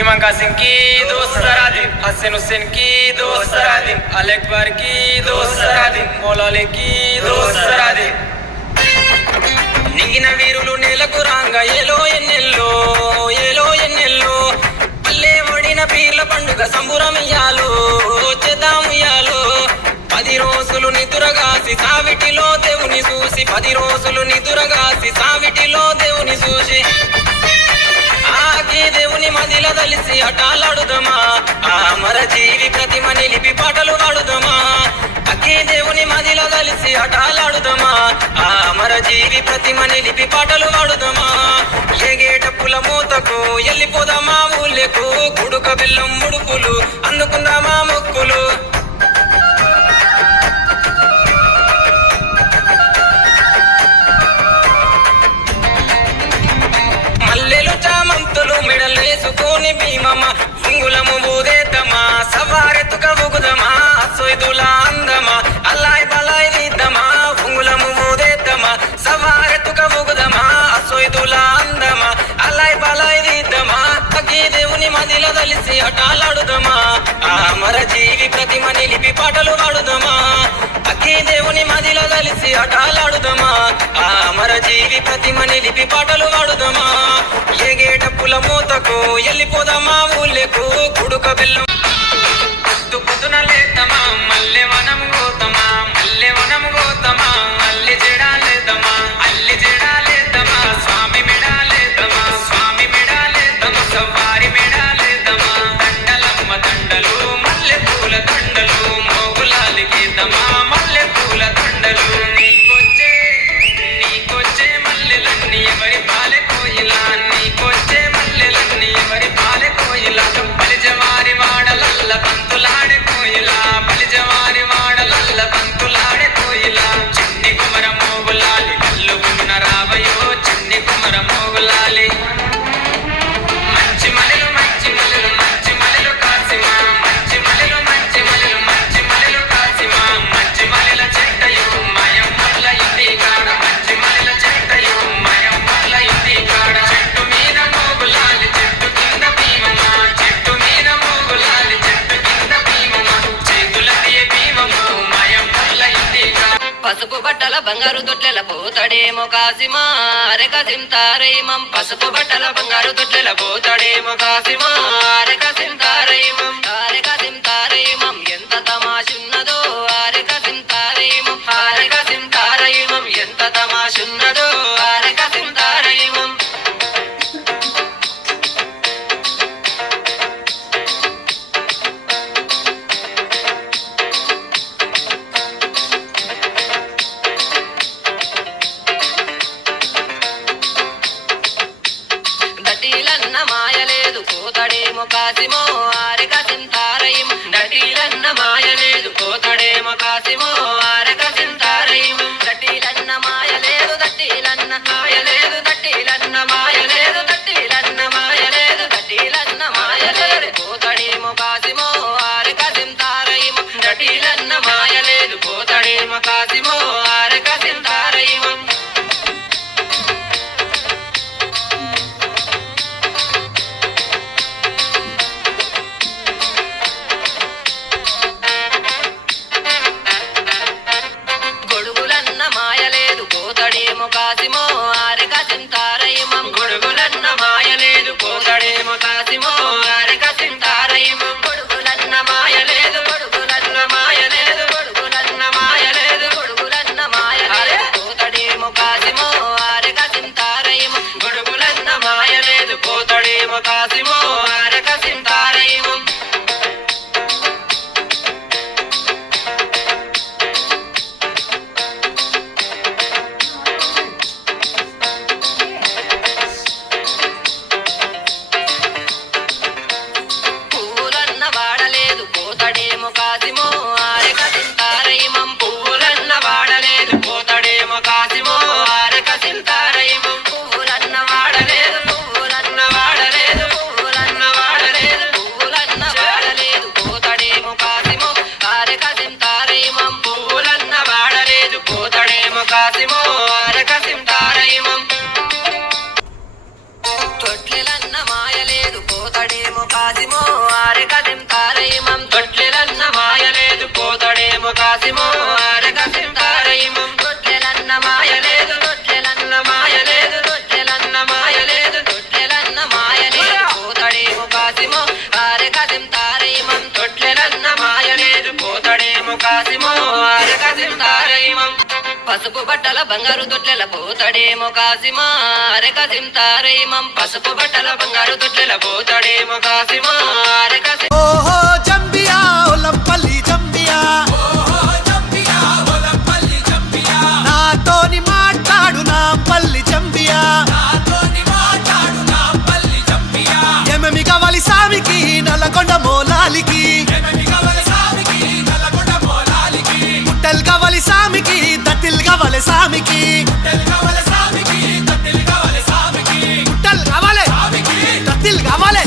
इमाम कासिम की दोस्तरा दिन, हसन हुसैन की दोस्तरा दिन, अली अकबर की दोस्तरा दिन, मौला अली की दोस्तरा दिन. నింగిన వీరులు నేలకు రాంగ ఏలో ఎన్నెల్లో పల్లె ఒడిన పీర్ల పండుగ సంబురమియాలో చేద్దాముయాలో 10 రోజులు నిదురగాసి సావిటిలో దేవుని చూసి 10 రోజులు నిదురగాసి సావిటిలో దేవుని చూసి ఆకి దేవుని మదిల దలిసి అటాలాడుదమా అమర జీవి ప్రతిమ నిలిపి పాటలు పాడుదమా అకి దేవుని మదిల దలిసి అటాలాడుదమా అమర జీవి ప్రతిమ నిలిపి పాటలు పాడుదమా ఏగేటప్పుల మూతకు ఎల్లిపోదామా ఊళ్ళకు కుడుక బెల్లం ముడుపులు అందుకుందామా మొక్కులు చామంతులు మెడలేసుకొని భీమమ్మ ఉంగులము ఊదేద్దామా సవారెత్తుక ఊగుదమా సొయ్దుల అందమా అల్లాయ్ బలాయ్ దిద్దమా ఉంగులము ఊదేద్దామా సవారెత్తుక ఊగుదమా సొయ్దుల అందమా అల్లాయ్ బలాయ్ దిద్దమా అగ్గి దేవుని మదిల దలిసి అటాలాడుదమా అమర జీవి ప్రతిమ నిలిపి పాటలు పాడుదమా అగ్గి దేవుని మదిల దలిసి అటాలాడుదమా అమర జీవి ప్రతిమ నిలిపి పాటలు పాడుదమా ఏగేటప్పుల మూతకు ఎల్లిపోదామా ఊళ్ళకు కుడుక బెల్లం పొద్దున లేద్దామా మల్లె వనం గోతమా అల్లి జడాలేద్దామా స్వామి మెడాలేద్దామా సవారి మెడాలేద్దామా దండలమ్మ దండలు మల్లె పూల దండలు మోగులాలికేద్దామా మల్లె పూల దండలు నీకొచ్చే మల్లెలన్నీ ఎవరి పాలె కోయిలా నీకొచ్చే మల్లెలన్నీ ఎవరి పాలె కోయిలా బలిజవారి వాడలల్ల పంతులాడే కోయిలా బలిజవారి వాడలల్ల పంతులాడే కోయిలా చిన్ని కుమర మోగులాలి కల్లుగున్న రావయో చిన్ని కుమర మోగులాలి మంచి మలెలు కాసిమా మంచి మలెలు కాసిమా మంచి మలెల చెట్టయో మయం వల్ల ఇంటి కాడ మంచి మలెల చెట్టయో మయం వల్ల ఇంటి కాడ చెట్టు మీద మోగులాలి చెట్టు కింద భీమమ్మ చెట్టు మీద మోగులాలి చెట్టు కింద భీమమ్మ చేతులది భీమమ్మ మయం వల్ల ఇంటి కాడ పసుపు బట్టల బంగారు దొడ్లెల పోతాడేమో కాసిమా అరె కాసిం తారైమం పసుపు బట్టల బంగారు దొడ్లెల పోతాడేమో కాసిమా అరె కాసిం తారైమం ఎంత తమాషున్నదో అరె కాసిం తారైమం ఎంత తమాషున్నదో అరె కాసిం తారైమం దటీలన్న మాయలేదు పోతాడేమో కాసిమో అరె కాసిం తారైం దటీలన్న మాయలేదు పోతాడేమో కాసిమో అరె కాసిం తారైం దటీలన్న మాయలేదు దటీలన్న మాయలేదు దటీలన్న మాయలేదు దటీలన్న మాయలేదు దటీలన్న మాయలేదు పోతాడేమో కాసిమో అరె కాసిం తారైం దటీలన్న మాయలేదు పోతాడేమో కాసిమో అరె కాసిం తారైం కాసిమో అరె కాసిం తారైమం గొడుగులన్న మాయలేదు పోతాడేమో కాసిమో అరె కాసిం తారైమం గొడుగులన్న మాయలేదు గొడుగులన్న మాయలేదు గొడుగులన్న మాయలేదు గొడుగులన్న మాయలేదు పోతాడేమో కాసిమో అరె కాసిం తారైమం గొడుగులన్న మాయలేదు పోతాడేమో కాసిమో అరె కాసిం తారైమం కాసిమో అరె కాసిం తారైమం పువ్వులన్న వాడలేదు పోతాడేమో కాసిమో అరె కాసిం తారైమం పువ్వులన్న వాడలేదు పువ్వులన్న వాడలేదు పువ్వుల పసుపు బట్టల బంగారు తొట్లెల పోతాడేమో కాసిమా అరే కాసిం తారేమం పసుపు బట్టల బంగారు తొట్లెల పోతాడేమో కాసిమా అరే కాసిం ఓహో జంబియా ఒలంపల్లి జంబియా నాతోని మాట్లాడు నా పల్లి జంబియా ఏమేమి కావాలి సామికి నల్లగొండ మోలాలికి పుట్టెలు కావాలి సామికి దత్తిలు కావాలి సామికి పుట్టెలు కావాలి దత్తిలు కావాలి